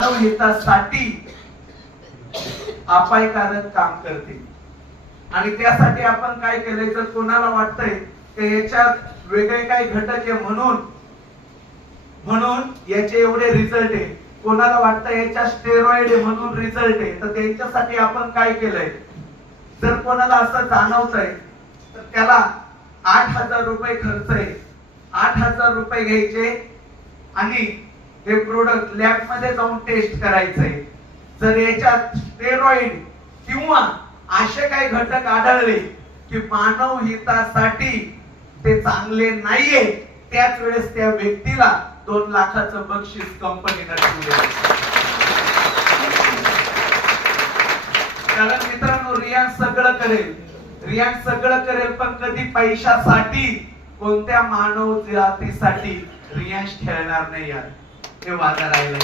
हितासाठी अपायकारक काम करते। आणि त्यासाठी आपण काय केलंय, जर कोणाला वाटतंय की याच्यात वेगळे काही घटक आहे म्हणून याचे एवढे रिझल्ट आहे, कोणाला वाटतं याच्या स्टेरॉइड आहे म्हणून रिझल्ट आहे, तर त्यांच्यासाठी आपण काय केलंय, जर कोणाला असं जाणवतंय तर त्याला 8,000 रुपये खर्च आहे, 8,000 रुपये घ्यायचे आणि हे प्रोडक्ट लॅब मध्ये जाऊन टेस्ट करायचंय। जर याच्यात स्टेरॉइड किंवा असे काही घटक आढळले की मानव हितासाठी ते चांगले नाहीये, त्याच वेळेस त्या व्यक्तीला 2 लाखाचं बक्षीस कंपनीने ठेवले। कारण मित्रांनो, रियाज सगळं करेल पण कधी पैशासाठी कोणत्या मानव जातीसाठी रियाज खेळणार नाही यार, हे वादा राहिलं।